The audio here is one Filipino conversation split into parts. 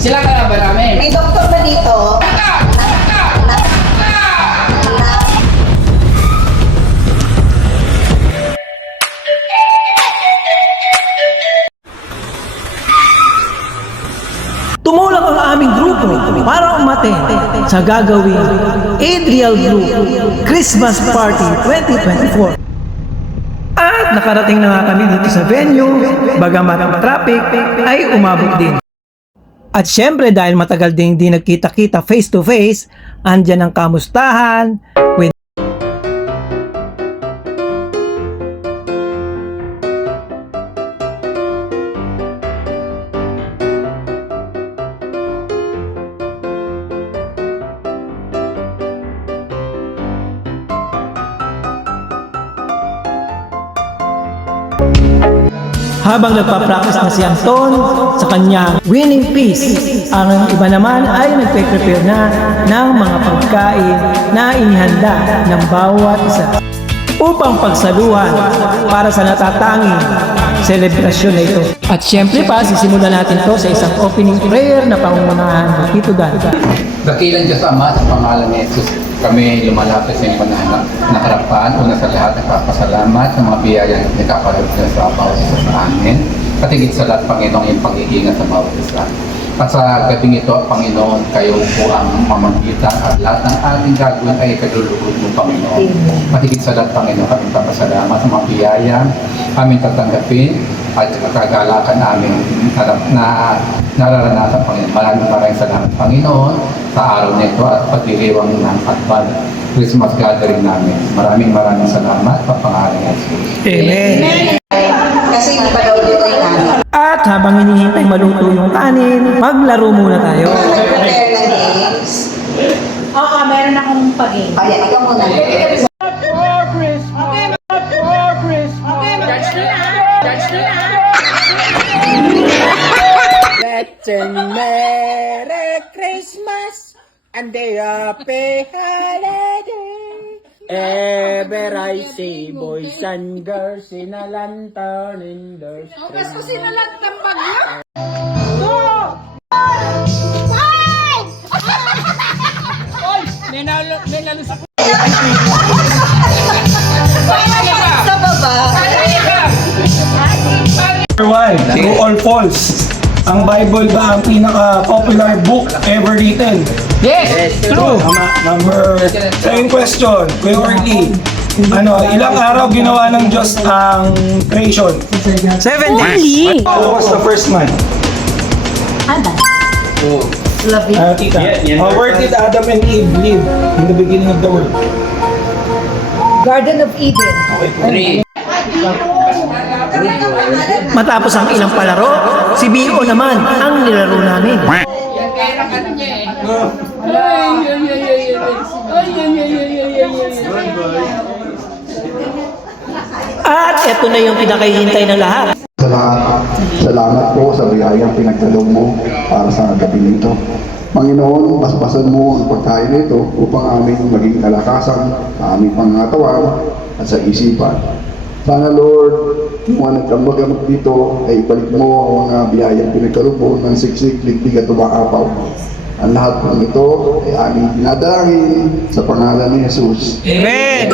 Sila ka na ba namin? May doktor ba dito? Tumulong ang aming grupo para umaten sa gagawing Adriel Group Christmas Party 2024. At nakarating na nga kami dito sa venue, bagamat ang traffic ay umabot din. At syempre dahil matagal din hindi nagkita-kita face to face, andyan ang kamustahan, habang nagpa-practice na si Anton sa kanyang winning piece. Ang iba naman ay nagpe-prepare na ng mga pagkain na inihanda ng bawat isa upang pagsaluhan para sa natatanging selebrasyon na ito. At syempre pa, sisimulan natin to sa isang opening prayer na pangungunahan ni Tito Dan. Dakilang Diyos Ama, sa pangalan ni Jesus, kami lumalapit sa iyong nakarapaan. Una sa lahat, nagpapasalamat sa mga biyayang nagkakaroon sa bawat isa sa amin. At higit sa lahat, Panginoon, yung pag-iingat sa bawat isa. At sa gabing ito, Panginoon, kayo po ang mamagitan at lahat ng ating gagawin ay kadulugod mo, Panginoon. At higit sa lahat, Panginoon, kami papasalamat sa mga biyaya, aming tatanggapin at kagalakan namin na nararanasan, Panginoon. Maraming salamat, Panginoon, sa araw nito at pagdiriwang ng Advent Christmas gathering namin. Maraming salamat sa pangalan ni Jesus. Amen. Kasi hindi pa daw dito yung kanin. At habang hinihintay maluto yung kanin, maglaro muna tayo. Nag-prepare ng games. Oo, meron akong pag-game. Ayan, ikaw muna. Let's sing Merry Christmas and a happy holiday. Ever I see boys and girls in a lantern in the street. Kasi sinalat ng bagyo. Sa baba. Number 1, true or false? Ang Bible ba ang pinaka-popular book ever written? Yes! True! Tama. Second question, Kuya Orly. Ilang araw ginawa ng Diyos ang creation? 7 days. What was the first man? Tita. Where did Adam and Eve live in the beginning of the world? Garden of Eden. Three. Matapos ang ilang palaro, si Bio naman ang nilaro namin. At eto na yung pinakahihintay ng lahat. Salamat po sa biyayang pinagdalog mo para sa gabi nito. Panginoon, basbasan mo ang pagkain nito upang aming maging kalakasan sa aming pangatawan at sa isipan. Sana Lord, yung mga nagkamag-amag dito ay ibalik mo ang mga biyayang pinagdalog mo ng siksik, ligtig at umaapaw. Ang lahat ng ito ay aming dinadalangin sa pangalan ni Jesus. Amen!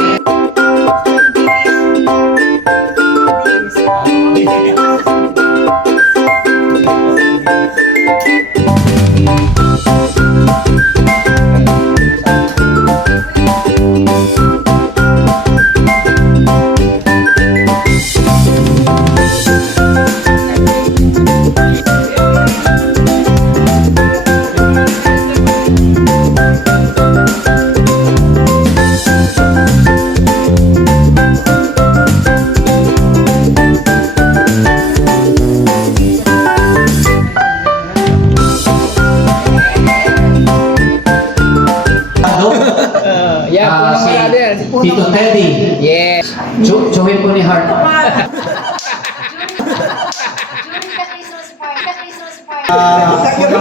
Tito Teddy. Yes. Joey po ni Heart.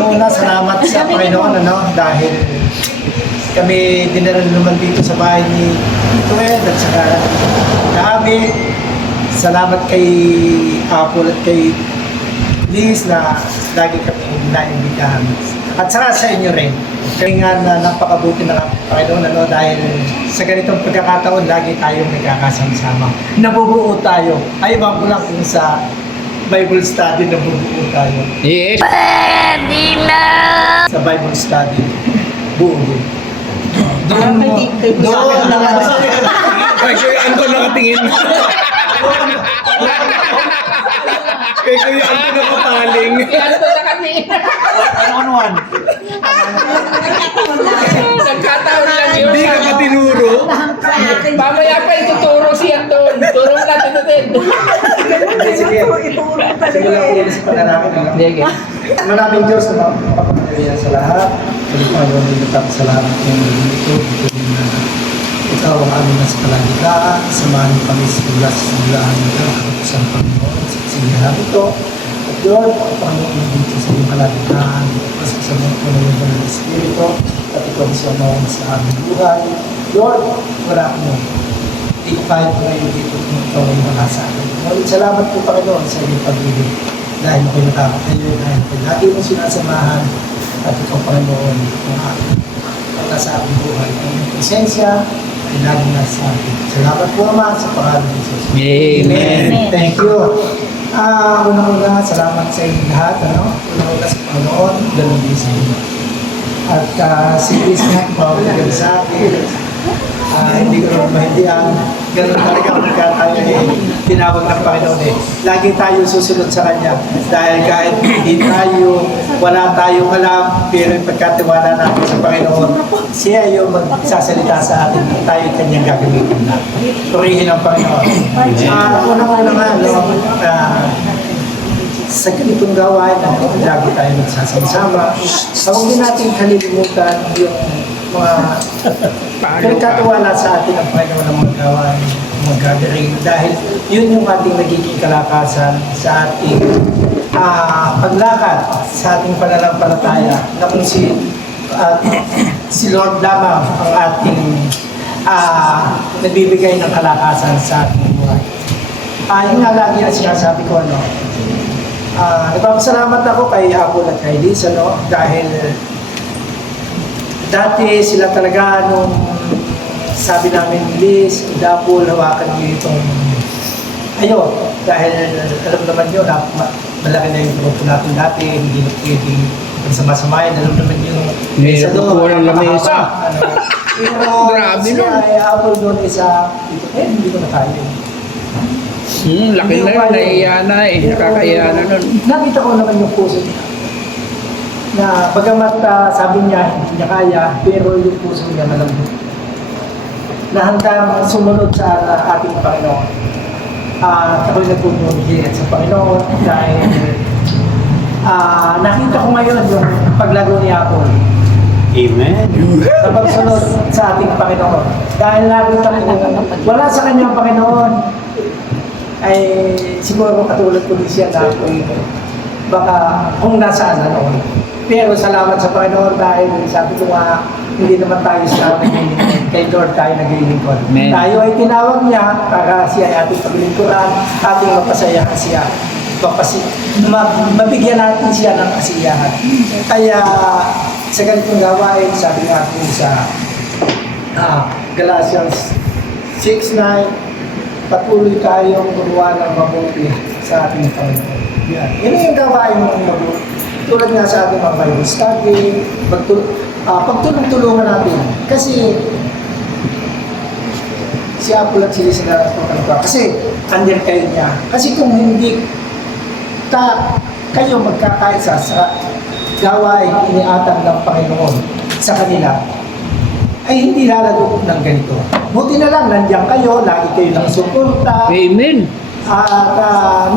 Una salamat sa Panginoon dahil kami dinala naman dito sa bahay ni Tito Ed at saka kami salamat kay Apple at kay Liz na lagi kami naimbitahan. At saka sa inyo rin. Kaya nga na napakabuti ng Panginoon dahil sa ganitong pagkakataon lagi tayong nagkakasama-sama. Nabubuo tayo. Ay, ibang ko lang kung sa Bible study nabubuo tayo. Yes. Sa Bible study, buo. Doon Kay Kuya Anton nakatingin. Kay Kuya Anton nakapaling. Ano-anuan? Nagkataon lang yun. Hindi ka matinuro. Mamaya pa ituturo si Anton. Turo natin natin. Sige. Sige lang po sa panalangin. Sige. Maraming Diyos na mapapagpapalala sa lahat. Sabi ko ngayon, nilitap sa lahat ng dito. Ikaw ang aming nasa kalagitnaan. Samahan mo kami sa mula sa simulaan nito. Sa Panginoon, sa kasiyahan ito. At Lord, ang Panginoon dito sa iyong kalagitnaan. Pasasama ko na yung Banal na Espiritu. At ikaw sa mga sa aming buhay. Lord, wala mo. Hindi ko kaya ko ngayon dito kung ikaw ay wala sa akin. Ngunit salamat po Panginoon sa iyong pag-ibig. Dahil ako'y nakakatayo, dahil ako'y lagi mo sinasamahan. At ikaw Panginoon, ang aking sa aking buhay. Ang iyong presensya ay lagi nasa akin. Salamat po Ama sa pangalan ng Jesus. Amen. Thank you. Unang-una, salamat sa inyong lahat. Unang-una sa Panginoon, dalawang din sa inyo. At si Isaac, pawagin sa akin. Hindi ko naman mahindihan. Ganun talaga pagka tayo tinawag ng Panginoon lagi tayo susunod sa Kanya. Dahil kahit hindi tayo, wala tayong alam, pero pagkatiwala natin sa Panginoon, siya yung magsasalita sa atin at tayo Kanyang gagamitin na. Purihin ang Panginoon. Unang-una nga, sa ganitong gawain, lagi tayo nagsasama-sama. Huwag din natin kalilimutan yung mga pinagkatiwala sa atin ang Panginoon ng mga gawain, mga gathering. Dahil yun yung ating nagiging kalakasan sa ating paglakad, sa ating pananampalataya. Na kung si Lord lamang ang ating nagbibigay ng kalakasan sa ating buhay. Yung nga lagi na sinasabi ko, nagpapasalamat ako kay Apple at kay Liz, dahil dati sila talaga nung sabi namin, Liz, Apple, hawakan niyo itong dahil alam naman nyo na malaki na yung grupo natin dati, hindi na pwedeng pagsama-samayin, alam naman nyo May kulang na mesa. Pero Grabe si nun. Apple doon isa, hindi ko na kaya. Laki na yun. Naiya na nakakaya na nun. Nakita ko naman yung puso niya. Na bagamat sabi niya, hindi niya kaya, pero yung puso niya malambot. Na hanggang sumunod sa ating Panginoon. Ako'y nagpupunod sa Panginoon dahil nakita ko ngayon yung paglago ni Apple. Amen. Sa pagsunod sa ating Panginoon. Dahil nakita ko, wala sa kanyang Panginoon, ay siguro katulad ko din siya na baka kung nasaan na noon. Pero salamat sa Panginoon dahil sabi ko nga, hindi naman tayo sa naglilingkod. Kay Lord tayo naglilingkod. Tayo ay tinawag niya para siya ay ating paglilingkuran, ating mapasayahan siya. Mabigyan natin siya ng kasiyahan. Kaya sa ganitong gawain, sabi nga po sa Galatians 6:9, patuloy tayong gumawa ng mabuti sa ating Panginoon. Yan yung gawain ng mabuti. Tulad nga sa ating mga Bible study, pagtulong-tulungan natin. Kasi si Apple at si Liz kasi andyan kayo niya. Kasi kung hindi kayo magkakaisa sa gawain iniatang ng Panginoon sa kanila, ay hindi lalago ng ganito. Buti na lang, nandiyan kayo, lagi kayo nang suporta. Amen. At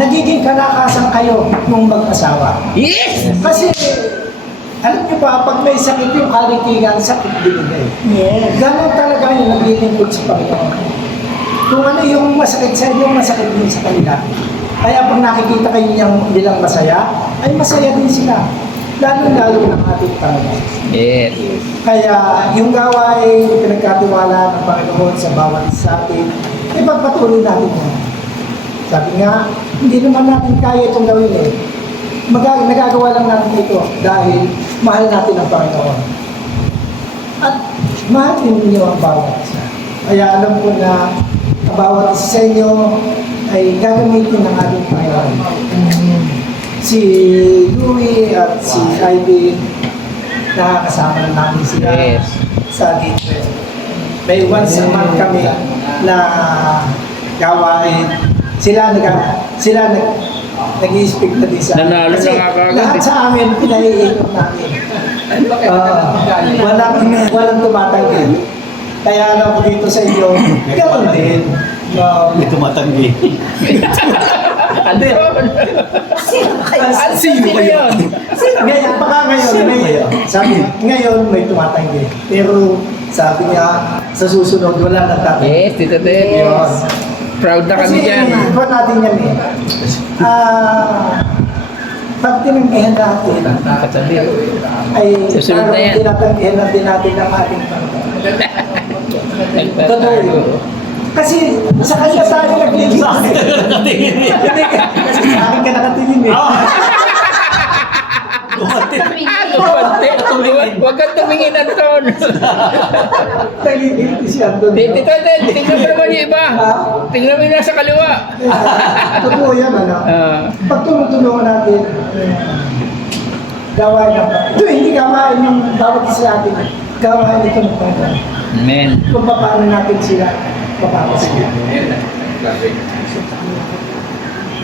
nagiging kalakasan kayo nung mag-asawa. Yes! Kasi, alam niyo pa, pag may sakit yung kalitigan, sakit binigay. Yes. Ganon talaga yung naglilingkod sa Panginoon. Kung ano yung masakit sa inyo, masakit din sa kanila. Kaya pag nakikita kayo nilang masaya, ay masaya din sila. Lalo-lalo ng ating Panginoon. Yes. Kaya yung gawain, pinagkatiwala ng Panginoon sa bawat sa atin, ipagpatuloy natin yan. Sabi nga, hindi naman natin kaya itong gawin nagagawa lang natin ito dahil mahal natin ang Panginoon. At mahal din ninyo ang bawat isa. Kaya alam ko na ang bawat isa sa inyo ay gagamitin ng ating Panginoon. Si Louie at si Ivy, nakakasama na namin sila sa dito. May once a month kami na gawain. Sila nag-i-speak na din sa amin. Nanalo Kasi na nga kagad lahat sa amin, pinaiikot namin. Walang tumatanggi. Kaya alam ko dito sa inyo, ganoon din. May tumatanggi. Ano yun? Sino yun? Ngayon, baka ngayon may tumatanggi. Pero sabi niya, sa susunod, wala nang tatanggi. Yes, Tito Ted. Yun. Proud na kami Kasi dyan. ikaw natin yan eh. Pag tinanggihan natin, ay Susunod na yan. tinatanggihan na din natin ang ating Panginoon. Totoo yun. Kasi sa kanya tayo naglilingkod. Sa akin ka nakatingin eh. Kasi sa akin ka nakatingin eh. Huwag kang tumingin, Anton. Naglilingkod siya doon. Tito Ted, tingnan mo naman yung iba. Tingnan mo yung nasa kaliwa. Totoo yan, ano? Pag tulungan natin, gawain ng Panginoon. Ito, hindi gawain yung bawat isa natin. Gawain ito ng Panginoon. Amen. Kung paano natin sila papapasaya.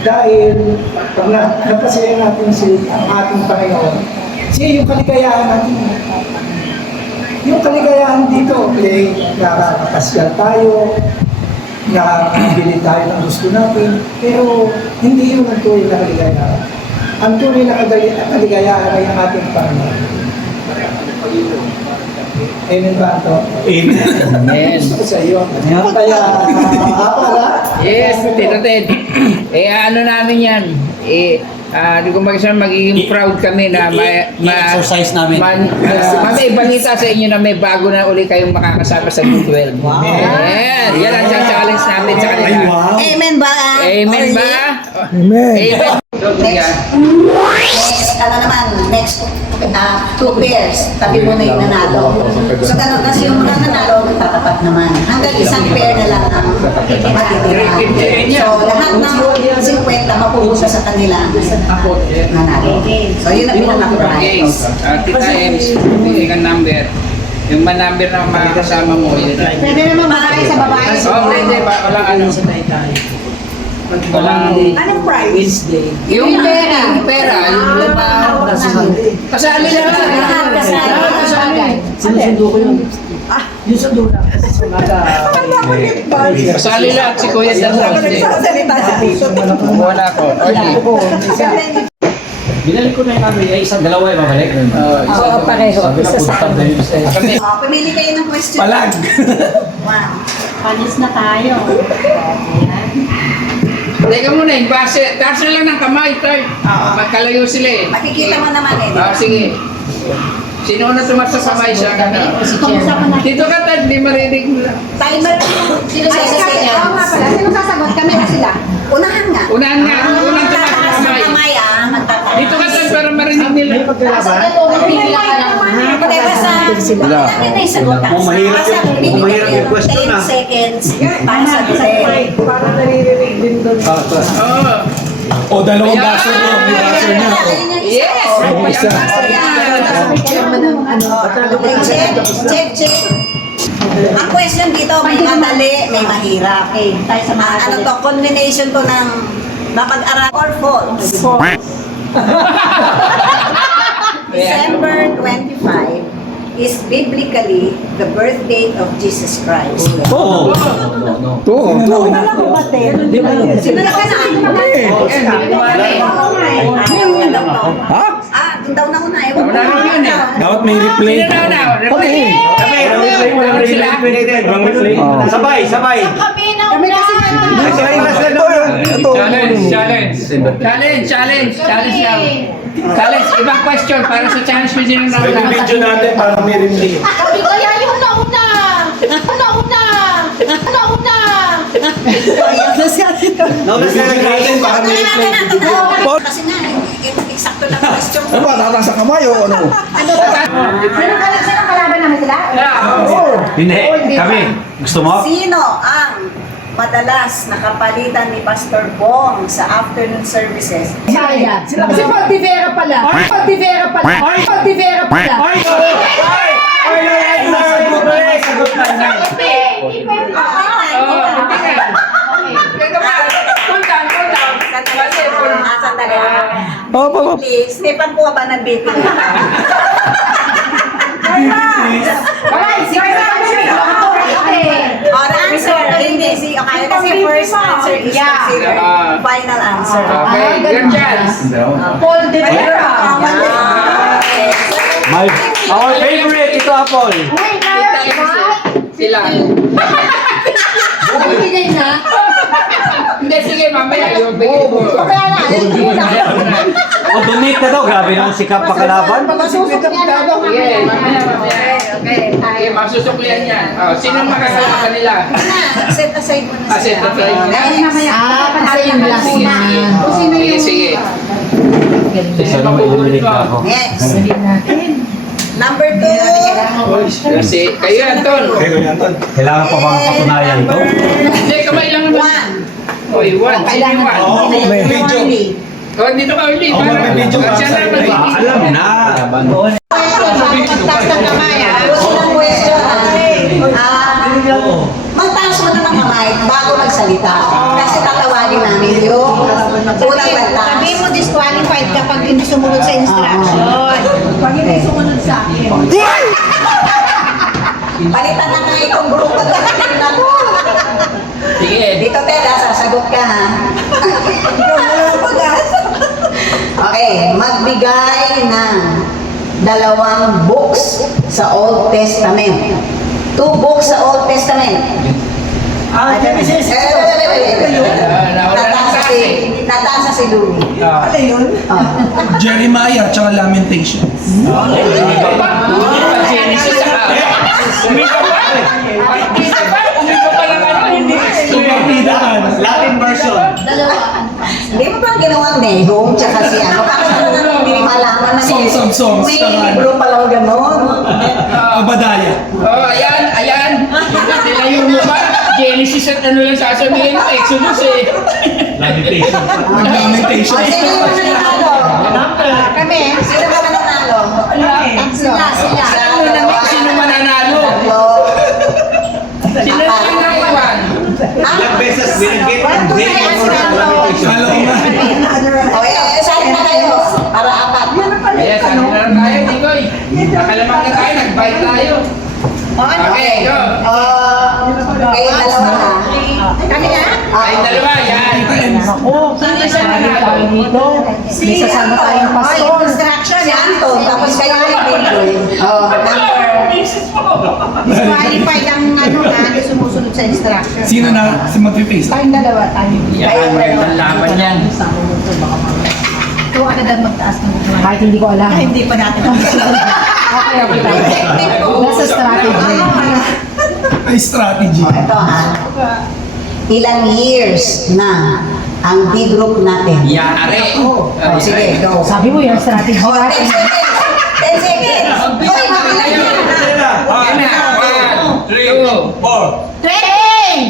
Dahil pag napasaya natin ang ating Panginoon, siya yung kaligayahan natin. Yung kaligayahan dito, okay, nakakapasyal tayo, nakakabili tayo ng gusto natin, pero hindi yun ang tunay na kaligayahan. Ang tunay na kaligayahan ay ang ating Panginoon. Amen ba ito? Amen. Gusto ko sa iyo. Kaya, Yes, Tito Ted. Ano namin yan? Di ko magiging proud kami na I-exercise namin. may balita sa inyo na may bago na uli kayong makakasama sa Youth 12. Yes, yan ang challenge namin sa kanila. Amen ba? Amen ba? Amen. Amen. Next 2 pairs, tabi mo na yung nanalo. So ganun, kasi yung mga nanalo, tatapat naman. Hanggang isang pair na lang ang matitira. So lahat ng 50 mapupuso sa kanila nanalo. So yun ang pinaka-prize. Tita Ems, pili kang number. Yung number na makakasama mo, yun. Pwede naman babae sa babae. Hindi. Walang ano. Anong prize? Yung pera, yung lima. Kasali na lang. Kasali. sinusundo ko yun. Yung sundo lang. Kasali lahat si Kuya Dasal. Wala ko. Binalik ko na yung kami, isang dalawa yung mabalik. Oo, pareho. Isa sa akin. Kami. Pumili kayo ng question. Palag! Wow. Panis na tayo. Teka muna, yung base. Taas na lang ng kamay, Tay. Magkalayo sila eh. Makikita mo naman eh. Sige. Sino na tumaas sa kamay siya? Dito ka, Tay. Hindi marinig mo lang. Timer. Sino sasagot? Oo nga pala. Sino sasagot? Kami na sila. Unahan nga. Unahan nga. Unang tumaas sa kamay. Magtataas. Dito ka, Tay, para marinig nila. Kung mahirap yung question 10 seconds para sa detail. Para naririnig din doon. Oo. O, dalawang baso na. May baso na. Yes! Check. Ang question dito, may madali, may mahirap. Ano to, combination to ng napag-aral or false. December 25 is biblically the birth date of Jesus Christ. Sino na ka na? Doon daw na una. Dapat may replay. Sabay! Kami kasi Challenge lang. Challenge, ibang question para sa challenge mo din ng May video natin para may replay. Sabi ko, yan yung nauna! Nauna sila natin para may replay. Kasi nga, sakto na question Ano ba, tataas ang kamay o ano? Sino kalaban namin sila? Hindi, kami. Gusto mo? Sino ang madalas nakapalitan ni Pastor Bong sa afternoon services? Si Pagdivera pala. Pagdivera pala. Pagdivera pala. Sandali. Opo. Please, may pangkuha ba ng BP? Or answer, hindi si, okay, kasi first answer is considered final answer. Okay, your chance. Paul de Vera. My, our favorite, ito Apple. Sila. Bigay na. Hindi, sige, mamaya yung bigay mo. Kaya na, O, donate na daw. Grabe naman sikap pa kalaban. Sige, mamaya. Okay, masusuklihan yan. Sino makasama kanila? Set aside mo na Set sila. aside. kasi yung last na. Sige. Sana may eliminate na ako. Next. Number 2. Kasi, kayo, Anton. Kailangan pa bang patunayan to? Hindi, kamay lang naman. Oy, one. Sige, one. Oh, dito ka ulit. Siya na magiging. Alam na. Magtaas ng kamay, ha? Unang question, magtaas mo na ng kamay bago magsalita. Kasi tatawagin namin yung unang magtaas. Sabi mo disqualified kapag hindi sumunod sa instruction. Pag hindi sumunod sa akin. Palitan na nga itong grupo na tingnan mo. Sige. Dito, Tela, sasagot ka, ha? Ikaw na lang pag-asa. Okay, magbigay ng 2 books sa Old Testament. 2 books sa Old Testament. Genesis. Natasa si Louie. Ano yun? Jeremiah, tsaka Lamentations. Genesis sa Latin version. Hindi mo ba ginawang Nehum tsaka si ano? Bakit ano hindi malaman na Songs, may libro pala gano'n? Obadiah. Oh, ayan. Nilayo mo ba? Genesis at ano lang sasabihin mo? Exodus eh. Lamentations. Sino naman nanalo? Kami. Sino naman nanalo? Sila. Sino mananalo? Sino na yung naiwan? Ilang beses binigay ang break mo sa Okay, saan na kayo? Para 4. Ayan, sabi na lang tayo, Tikoy. Nakalamang na tayo, nag-bite tayo. Okay, go. Kayo dalawa na. Kami na? Ay, dalawa, yan. Sino siya tayo dito? May sasama tayong pastor. Instruction. Si Anton, tapos kayo yung Bidloy. Disqualified ang ano na, hindi sumusunod sa instruction. Sino na si mag-face? Tayong dalawa, tayo. Yan, ang laban yan. Ito agad magtaas ng mga. Kahit hindi ko alam. Hindi pa natin ang nasa strategy. May strategy. Ito, ha? Ilang years na ang D-group natin? Yari. Sige, go. Sabi mo yung strategy. 10 seconds. 10 seconds. Hoy, makalang yan, ha? Okay na. 1, 2, 4. Training!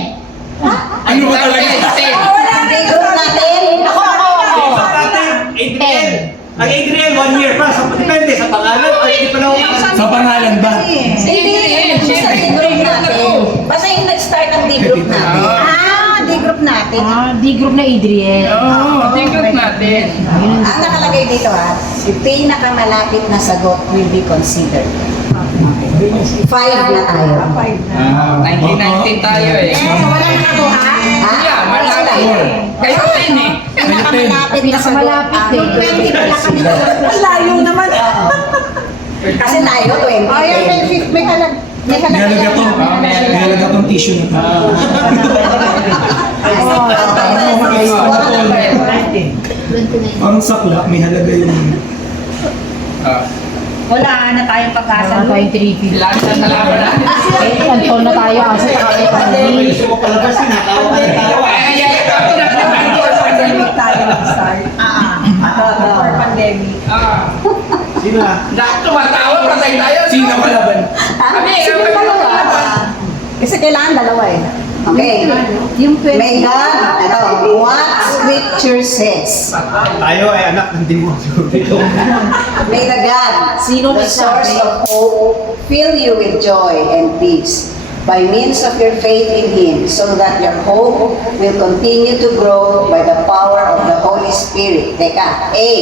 Ano ba talaga? Ang D-group natin? Ako. Ang Adriel, 1 year pa. Depende sa pangalan. Hindi pa na Sa pangalan ba? Hindi, sa D-group natin. Basta yung nag-start ng D-group natin. D-group natin. D-group na Adriel. Oo, tingnan natin. Ang nakalagay dito, ha? Yung pinakamalapit na sagot will be considered. 5 na tayo. 1919 tayo eh. Wala na ako ha? Yeah, malapit. Kayo din eh. Pinakamalapit na sagot. Malapit eh. 20 pala kami. Layo naman. Kasi tayo, 20. Oh, yan, may kalag. May May halaga to. May halaga tong tissue na to. Parang sakla, may halaga yung... Wala na tayong pag-asa. Wala tayong 350. Lahat na nalaman natin. Antol na tayo. Asa tayo. gusto mo palabas, tinatawa ka tawa. Ay, ito. Pandemic tayo nag-start. For pandemic. pandemic. Sino na? Tumatawa, patay tayo. Sino kalaban? Sige, dalawa. Kasi kailangan dalawa eh. Okay. Yung pwede. May God, what scripture says. Tayo ay anak ng demonyo. May the God, Sino the nagsabi? source of hope, fill you with joy and peace by means of your faith in Him, so that your hope will continue to grow by the power of the Holy Spirit. Teka, A,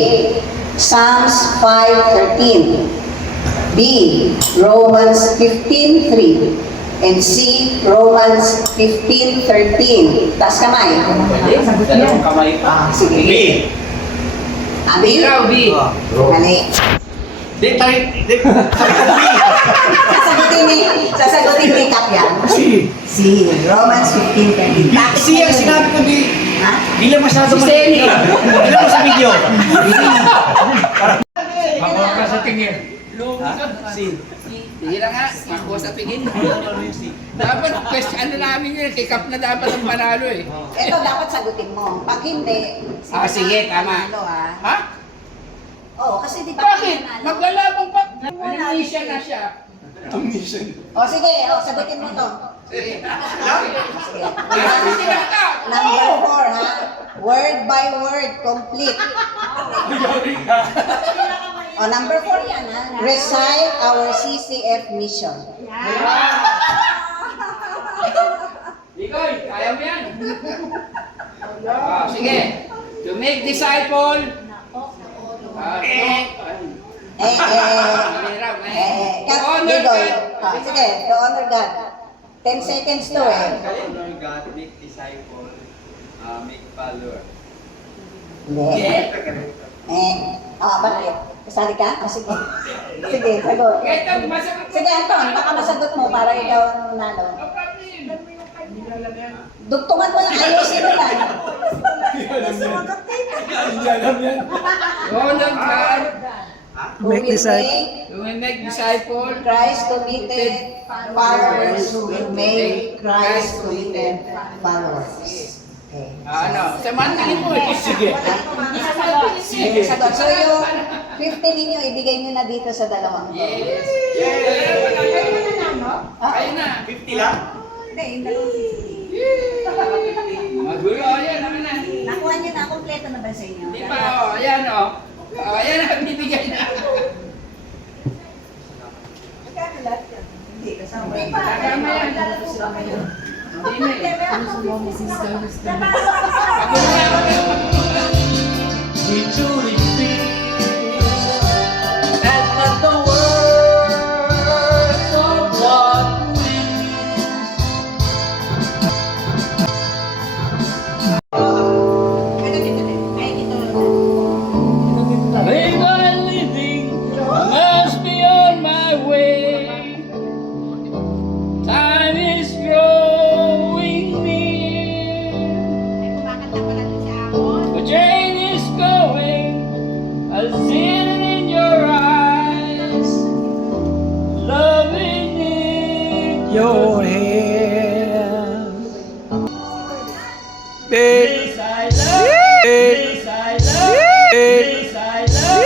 Psalms 5:13. B, Romans 15:3. And C, Romans 15:13. Taas kamay. Dalawang kamay pa. Sige. B. B? B. Mali. Di, tayo. Di, Sasagutin ni Kap yan. C, Romans 15:13. Siya sinabi ko di. Ha? Di lang masyado Si Seni. Di lang mo sa video. Bawal ka sa tingin. Sige na nga, makuha sa tingin. Dapat, ano namin yun, kikap na dapat ang panalo eh. Ito dapat sagutin mo. Pag hindi, Sige, tama. Panalo, ah. Ha? Oo, kasi di ba Bakit? panalo? Maglalabang pa. Amnesia na siya. O sige, sagutin mo to. Sige. Sige. Sige ka. Number 4, ha? Word by word, complete. O, number 4 yan, ha? Recite our CCF mission. Ikoy, kaya mo yan. Sige. To make disciple. Mahirap, Kat, Didoy. Sige, to honor God. 10 seconds to, eh. Honor God, make disciple, make follower. Hindi. Bakit? Kasali ka? Sige. Sige, sagot. Ito, masagot. Sige, Anton, baka masagot mo para ikaw ang nanalo. Dugtungan mo lang, ayusin mo lang. Honor God. Who will We will make disciple. Christ committed followers who will make Christ committed followers. Okay. Ano? Samahan tingin mo eh. Sige. Sige, sagot. So yung 50 ninyo, ibigay nyo na dito sa dalawang to. Yes. Ayun na. 50 lang? Hindi, yung dalawang Magulo, ayan. Ano na. Nakuha nyo na, kompleto na ba sa inyo? Di ba, ayan ayan ang bibigay na. Hindi, kasama. Kasama yan. Hindi na eh. We truly feel that not the words of what we Live my living must be on my way. Time is growing near. The train is going. I see it in your eyes. Loving in Your hands. Baby. This I love. This I love. This I love.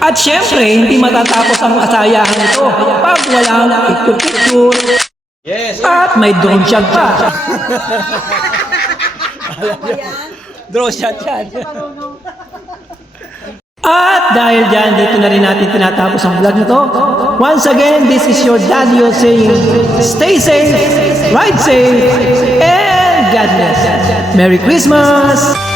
At syempre, hindi matatapos ang kasayahan ito pag walang picture-picture. Yes. At may drone shot pa. Drone shot yan. At dahil dyan, dito na rin natin tinatapos ang vlog na to. Once again, this is your Daddy saying, stay safe, ride safe, and God bless. Merry Christmas!